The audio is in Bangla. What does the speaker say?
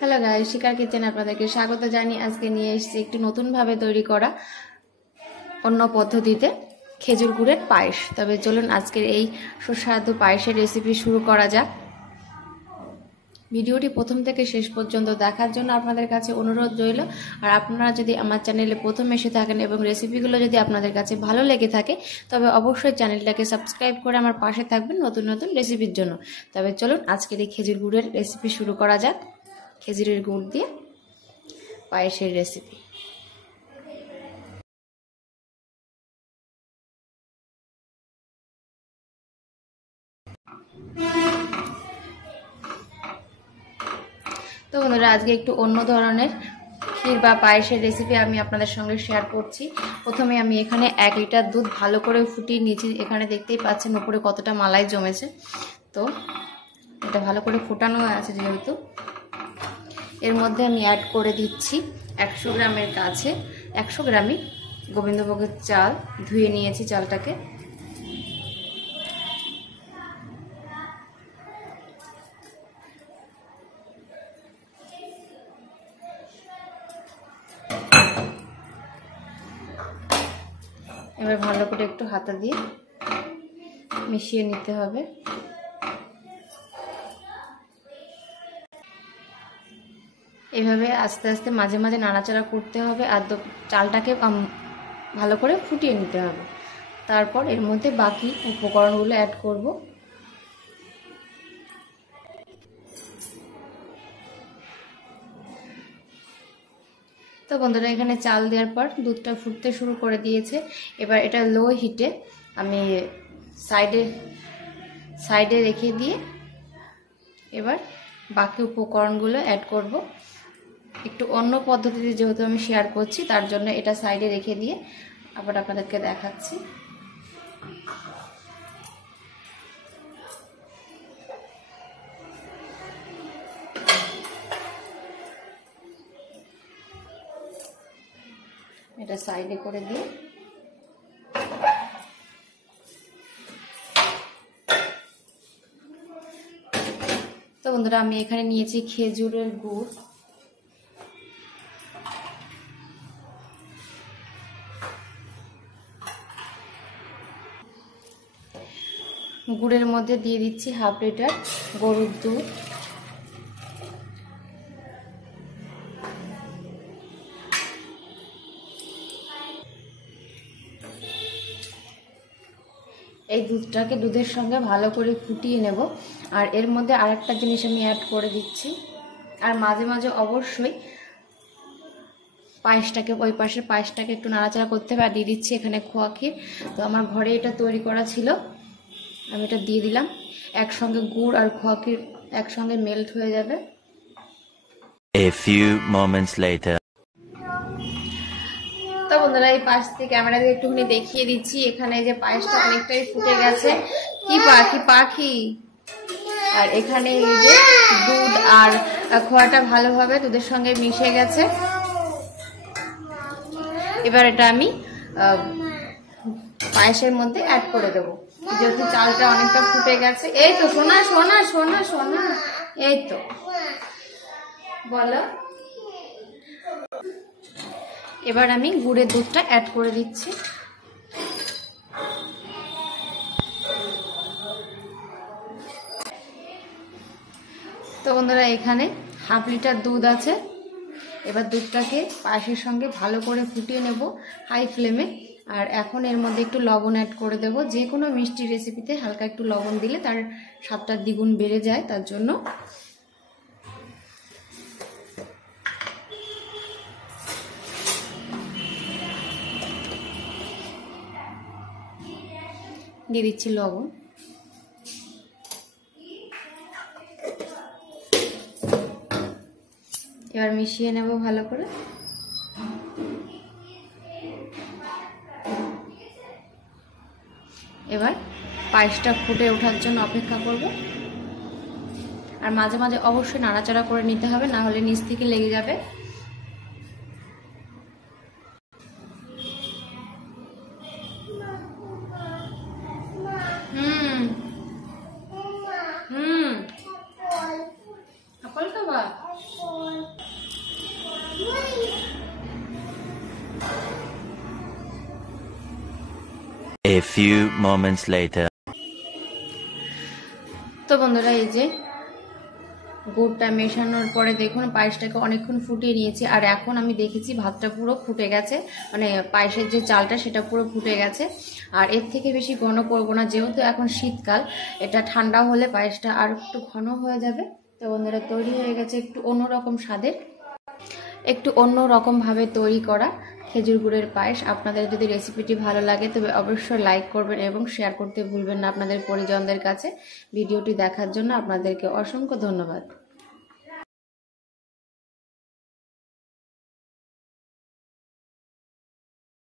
হ্যালো গাইস, শিকার কিচেনে আপনাদেরকে স্বাগত জানিয়ে আজকে নিয়ে এসেছি একটু নতুন ভাবে তৈরি করা অন্য পদ্ধতিতে খেজুর গুড়ের পায়েস। তবে চলুন আজকের এই সুস্বাদু পায়েসের রেসিপি শুরু করা যাক। ভিডিওটি প্রথম থেকে শেষ পর্যন্ত দেখার জন্য আপনাদের কাছে অনুরোধ রইল। আর আপনারা যদি আমার চ্যানেলে প্রথম এসে থাকেন এবং রেসিপিগুলো যদি আপনাদের কাছে ভালো লেগে থাকে তবে অবশ্যই চ্যানেলটাকে সাবস্ক্রাইব করে আমার পাশে থাকবেন নতুন নতুন রেসিপির জন্য। তবে চলুন আজকের এই খেজুর গুড়ের রেসিপি শুরু করা যাক। খেজুরের গুড় দিয়ে পায়েসের রেসিপি। তো বন্ধুরা, আজকে একটু অন্য ধরনের ক্ষীর বা পায়েসের রেসিপি আমি আপনাদের সঙ্গে শেয়ার করছি। প্রথমে আমি এখানে 1 লিটার দুধ ভালো করে ফুটিয়ে নিয়েছি। এখানে দেখতেই পাচ্ছেন উপরে কতটা মালাই জমেছে। তো এটা ভালো করে ফুটানো আছে যেহেতু, এর মধ্যে আমি অ্যাড করে দিচ্ছি 100 গ্রামের কাছে 100 গ্রামই গোবিন্দভোগের চাল। ধুয়ে নিয়েছি চালটাকে। এবার ভালো করে একটু হাতা দিয়ে মিশিয়ে নিতে হবে। এভাবে আস্তে আস্তে মাঝে মাঝে নাড়াচাড়া করতে হবে আর চালটাকে ভালো করে ফুটিয়ে নিতে হবে। তারপর এর মধ্যে বাকি উপকরণগুলো অ্যাড করব। তো বন্ধুরা, এখানে চাল দেওয়ার পর দুধটা ফুটতে শুরু করে দিয়েছে। এবার এটা লো হিটে আমি সাইডে রেখে দিয়ে এবার বাকি উপকরণগুলো অ্যাড করব। একটু অন্য পদ্ধতিতে যেহেতু আমি শেয়ার করছি তার জন্য এটা সাইডে রেখে দিয়ে আবার আপনাদেরকে দেখাচ্ছি। এটা সাইডে করে দিয়ে তো বন্ধুরা, আমি এখানে নিয়েছি খেজুরের গুড়। গুড়ের মধ্যে দিয়ে দিচ্ছি 1/2 লিটার গরুর দুধ। এই দুধটাকে দুধের সঙ্গে ভালো করে ফুটিয়ে নেব। আর এর মধ্যে আরেকটা জিনিস আমি অ্যাড করে দিচ্ছি। আর মাঝে মাঝে অবশ্যই ওই পাশের পায়েসটাকে একটু নাড়াচাড়া করতে হবে। আর দিয়ে দিচ্ছি এখানে খোয়া ক্ষীর। তো আমার ঘরে এটা তৈরি করা ছিল, আমি এটা দিয়ে দিলাম। একসঙ্গে গুড় আর খোয়া ক্ষীর একসঙ্গে মেল্ট হয়ে যাবে। A few moments later. তো বন্ধুরা, এই পাশ থেকে ক্যামেরা দিয়ে একটুখানি দেখিয়ে দিচ্ছি। এখানে যে পায়েসটা অনেকটাই ফুটে গেছে। কি পাখি। আর এখানে এই যে দুধ আর খোয়াটা ভালোভাবে দুধের সঙ্গে মিশে গেছে। এবার এটা আমি পায়েসের মধ্যে অ্যাড করে দেবো। যেহেতু চালটা অনেকটা ফুটে গেছে। এই তো সোনা সোনা সোনা সোনা, এই তো বলো। এবার আমি গুড়ের দুধটা অ্যাড করে দিচ্ছি। তো বন্ধুরা, এখানে 1/2 লিটার দুধ আছে। এবার দুধটাকে পায়েসের সঙ্গে ভালো করে ফুটিয়ে নেব হাই ফ্লেমে। আর এখন এর মধ্যে একটু লবণ অ্যাড করে দেব। যে কোনো মিষ্টি রেসিপিতে হালকা একটু লবণ দিলে তার স্বাদটা দ্বিগুণ বেড়ে যায়, তার জন্য। দিয়ে দিচ্ছি লবণ। এবার মিশিয়ে নেব ভালো করে। এবার পায়েসটা ফুটে ওঠার জন্য অপেক্ষা করব। আর মাঝে মাঝে অবশ্যই নাড়াচাড়া করে নিতে হবে, না হলে নিচ থেকে লেগে যাবে। ফল খাবা? A few moments later. তো বন্ধুরা এই যে গুড়টা মেশানোর পরে দেখুন পায়েসটাকে অনেকক্ষণ ফুটিয়ে নিয়েছি, আর এখন আমি দেখেছি ভাতটা পুরো ফুটে গেছে, মানে পায়েসের যে চালটা সেটা পুরো ফুটে গেছে। আর এর থেকে বেশি ঘন করবো না, যেহেতু এখন শীতকাল, এটা ঠান্ডা হলে পায়েসটা আর একটু ঘন হয়ে যাবে। তো বন্ধুরা তৈরি হয়ে গেছে একটু অন্যরকম স্বাদের, একটু অন্য রকমভাবে তৈরি করা খেজুর গুড়ের পায়েস। আপনাদের যদি রেসিপিটি ভালো লাগে তবে অবশ্যই লাইক করবেন এবং শেয়ার করতে ভুলবেন না আপনাদের পরিজনদের কাছে। ভিডিওটি দেখার জন্য আপনাদেরকে অসংখ্য ধন্যবাদ।